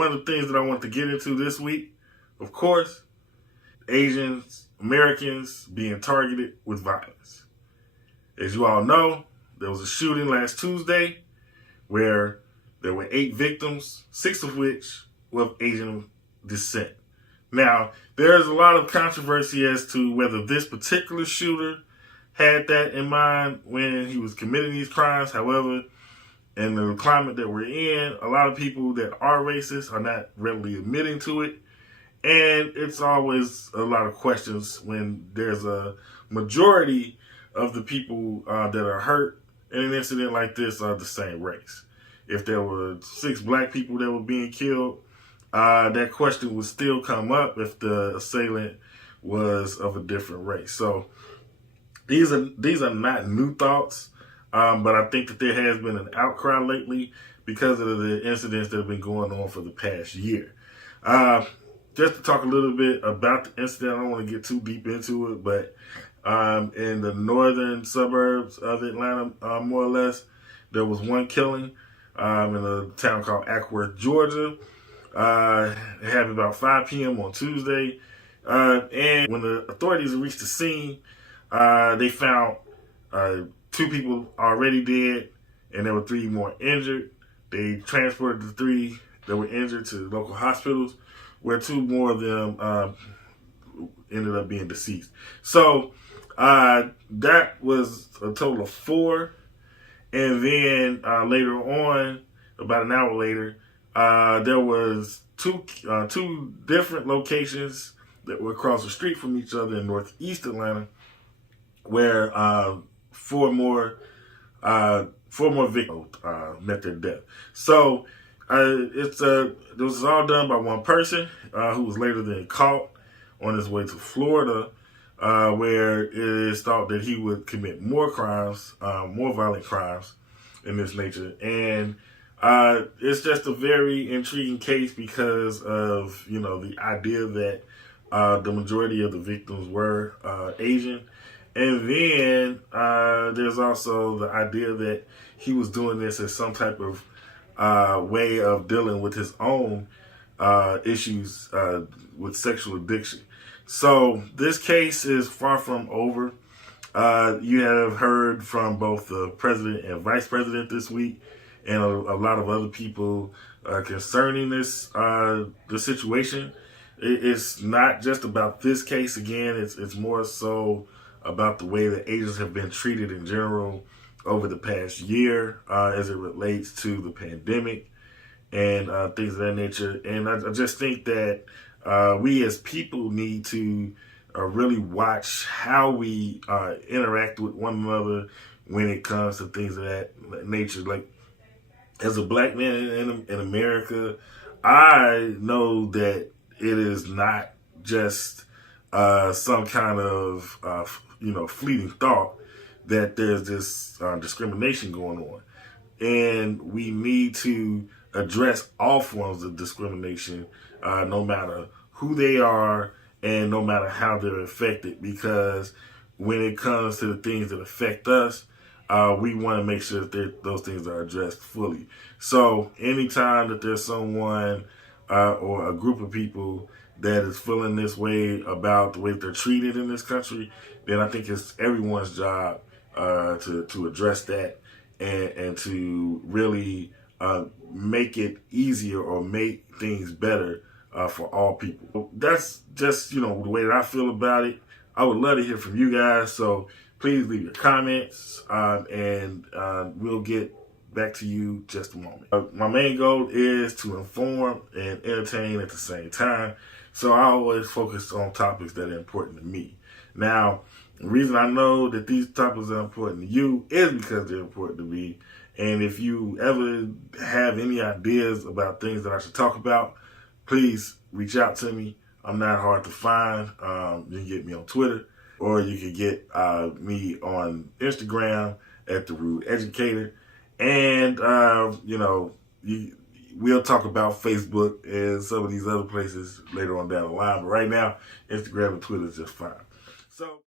one of the things that I want to get into this week, of course, Asians, Americans being targeted with violence. As you all know, there was a shooting last Tuesday where there were 8 victims, 6 of which were of Asian descent. Now, there is a lot of controversy as to whether this particular shooter had that in mind when he was committing these crimes. However, in the climate that we're in, a lot of people that are racist are not readily admitting to it. And it's always a lot of questions when there's a majority of the people that are hurt in an incident like this are the same race. If there were 6 black people that were being killed, that question would still come up if the assailant was of a different race. So these are not new thoughts, but I think that there has been an outcry lately because of the incidents that have been going on for the past year. Just to talk a little bit about the incident, I don't want to get too deep into it, but in the northern suburbs of Atlanta, more or less, there was one killing in a town called Ackworth, Georgia. It happened about 5 p.m. on Tuesday. And when the authorities reached the scene, they found 2 people already dead, and there were 3 more injured. They transported the 3 that were injured to local hospitals, where 2 more of them ended up being deceased. So that was a total of 4. And then later on, about an hour later, there was two different locations that were across the street from each other in northeast Atlanta, where 4 more victims met their death. So this was all done by one person who was later then caught on his way to Florida, where it is thought that he would commit more crimes, more violent crimes in this nature. And it's just a very intriguing case because of, the idea that the majority of the victims were Asian. And then there's also the idea that he was doing this as some type of way of dealing with his own issues with sexual addiction. So this case is far from over. You have heard from both the president and vice president this week, and a lot of other people concerning this the situation. It's not just about this case. Again, it's more so about the way that Asians have been treated in general over the past year as it relates to the pandemic and things of that nature. And I just think that we as people need to really watch how we interact with one another when it comes to things of that nature. Like, as a black man in America, I know that it is not just some kind of fleeting thought that there's this discrimination going on, and we need to address all forms of discrimination, no matter who they are and no matter how they're affected, because when it comes to the things that affect us, we want to make sure that those things are addressed fully. So anytime that there's someone or a group of people that is feeling this way about the way that they're treated in this country, then I think it's everyone's job to address that and to really make it easier or make things better for all people. That's just, the way that I feel about it. I would love to hear from you guys, so please leave your comments, and we'll get back to you just a moment. My main goal is to inform and entertain at the same time, so I always focus on topics that are important to me. Now, the reason I know that these topics are important to you is because they're important to me. And if you ever have any ideas about things that I should talk about, please reach out to me. I'm not hard to find. You can get me on Twitter, or you can get me on Instagram at the Rude Educator. And, we'll talk about Facebook and some of these other places later on down the line. But right now, Instagram and Twitter is just fine. So